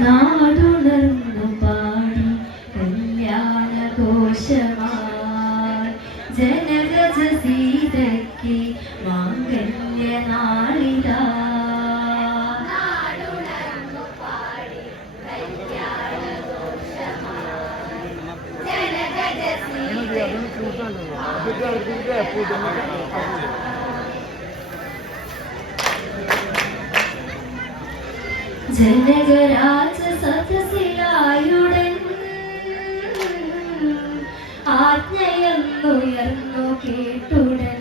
നാടുണർന്നു പാടി കല്യാണഘോഷമായി. ജനഗജ സീതയ്ക്ക് മാംഗല്യ നാളിതാ ജനകരാജ സദസിലായുടൻ ആജ്ഞയെന്നുയർന്നു കേട്ടുടൻ.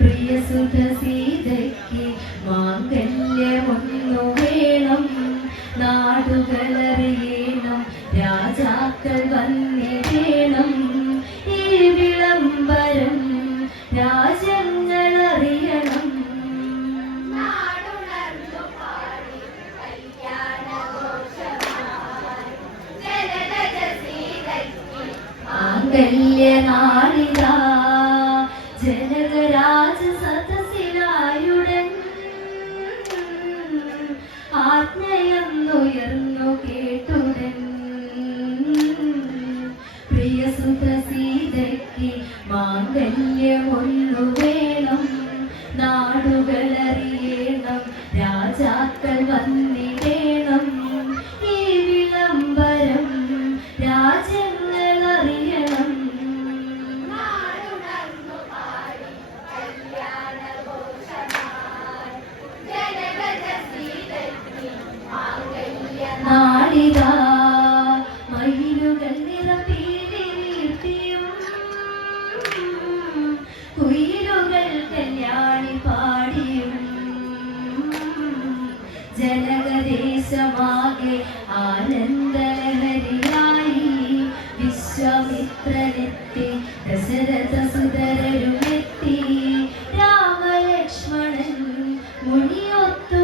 പ്രിയ സുധ സീതയ്ക്ക് മാംഗല്യമൊന്നു വേണം. നാടുകളറിയണം. രാജാക്കൾ വന്നിടേണം മാംഗല്യനാളിതാ ജനകരാജ സദസിലായുടൻ ആജ്ഞയെന്നുയർന്നു കേട്ടുടൻ. പ്രിയ സുത സീതയ്ക്ക് മാംഗല്യമൊന്നു വേണം. നാടുകളറിയണം രാജാക്കൾ ആനന്ദലഹരിയായി വിശ്വാമിത്രനെത്തി ദശരഥ രാമലക്ഷ്മണൻ മുനിയൊത്തു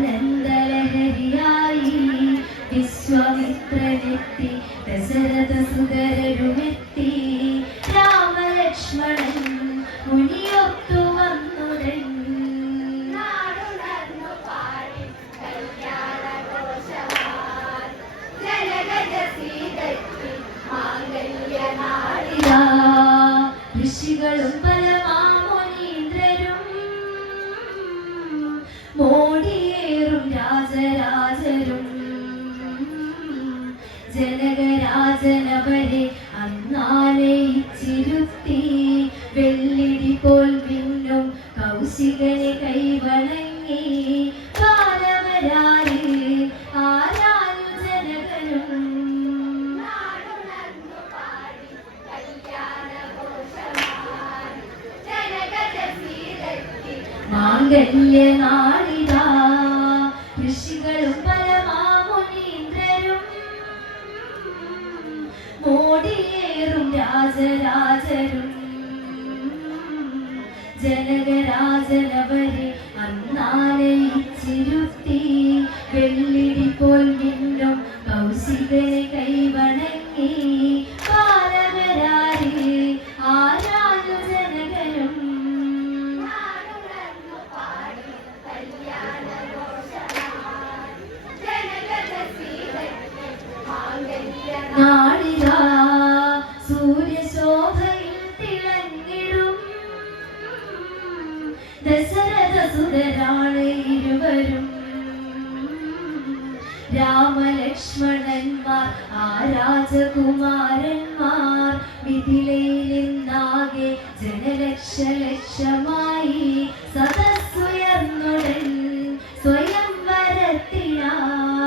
ആനന്ദലഹരിയായി വിശ്വാമിത്രനെത്തി ദശരഥ സുതരരുമെത്തി രാമലക്ഷ്മണൻ മുനിയൊത്തു വന്നുടൻ. ഋഷികളും പല പോൽ മിന്നും കൗശികനെ കൈവണങ്ങി. കാലവരായി ആരായു ജനകനും മാംഗല്യനാളിതാ ഋഷികളും പരമാമുനീന്ദ്രരും മോടിയേറും രാജരാജരും ജനകരാജനവരെ അന്നാലയിച്ചിരുത്തി വെള്ളിടി പോൽ മിന്നും രാമലക്ഷ്മണന്മാർ ആ രാജകുമാരന്മാർ മിഥിലയിൽ നിന്നാകെ ജനലക്ഷ ലക്ഷമായി സദസ്സുയർന്നുടൻ സ്വയം വരത്തിനായി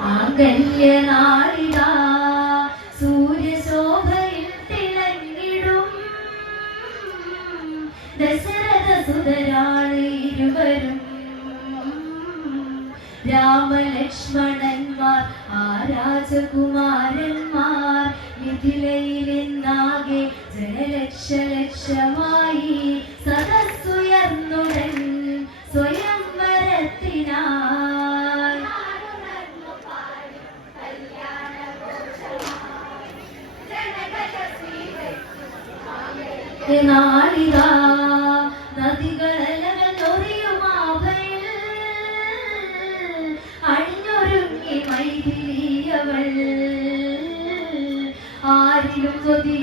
മാംഗല്യനാളിതാ രാമലക്ഷ്മണന്മാർ ആ രാജകുമാരന്മാർ മിഥിലയിലെന്നാകെ ജനലക്ഷ ലക്ഷമായി സദസ്സുയർന്നുടൻ സ്വയംവരത്തിനായി. നാളിതാ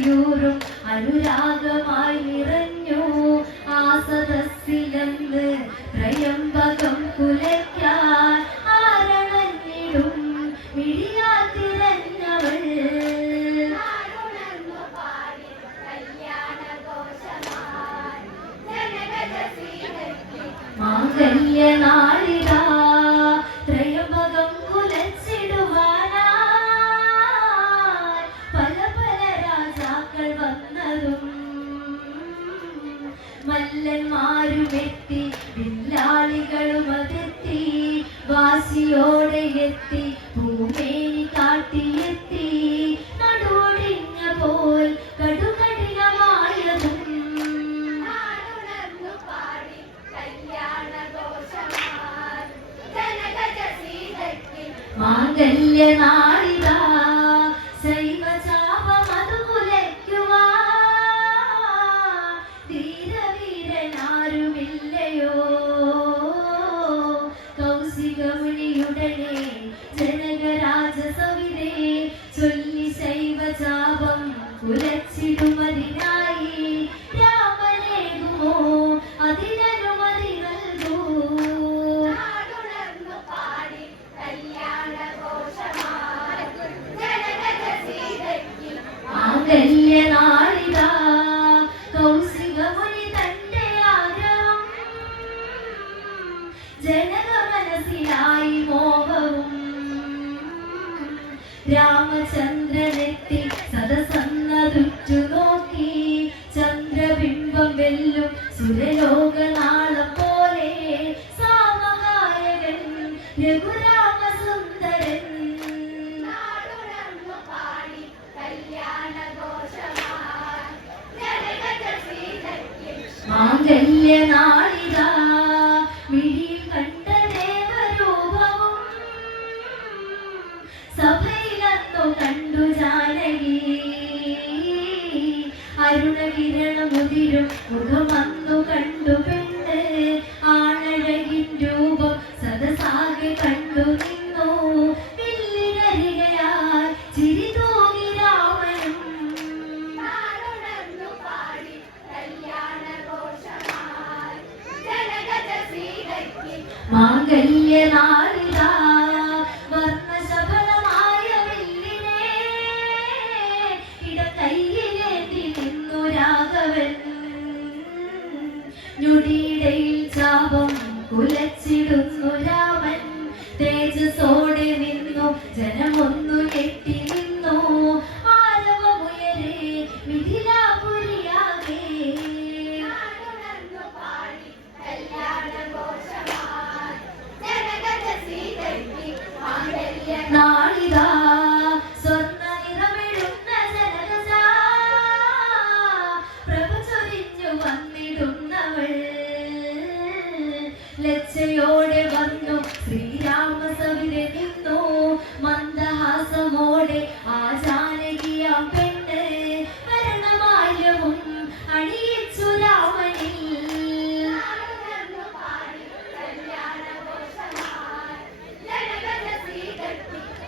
കൊതിയൂറും അനുരാഗമായി നിറഞ്ഞു? ആ സദസ്സിലെന്ന് വാശിയോടെ എത്തി ഭൂമേനി കാട്ടിയെത്തി നടുവൊടിഞ്ഞ പോൽ കടുകഠിനമായതും മാംഗല്യനാളിതാ കൗശികമുനി മുഖമന്നു കണ്ടു പെണ്ണ് ആണഴകിൻ രൂപം സദസാകെ കണ്ടു നിന്നു. വില്ലിനരികയായി ചിരി തൂകി രാമനും. മാംഗല്യനാളിതാ തേജസോടെ നിന്നു ജനമൊന്നു കെട്ടി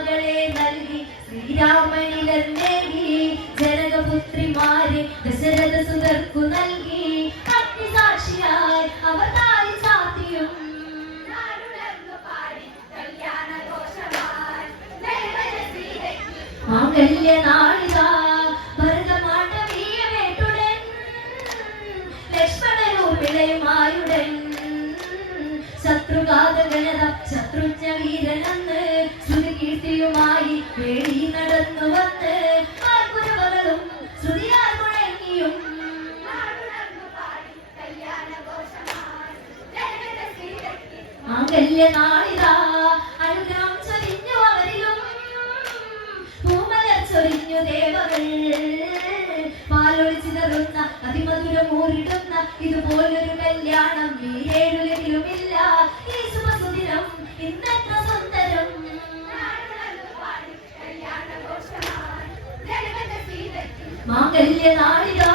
പൊന്മകളെ നൽകി. ശ്രീ വിദ്യാമണിലർന്നേകി ജനകപുത്രിമാരെ ദശരഥ സുതർക്കു നൽകി. അഗ്നിസാക്ഷിയായി അവർ ലക്ഷ്മണരൂപിളയുമായുടൻ ശത്രുഘാതകനത ശത്രുജ്ഞ വീരനം നടന്നു അവരിലും. ചൊരിഞ്ഞു ദേവകൾ. ഇതുപോലൊരു കല്യാണം ഈ ഏഴുലകിലുമില്ല ഈ ശുഭസുദിനം ഇന്നത്ര സുന്ദരം. மாங்கல்ய நாடிதா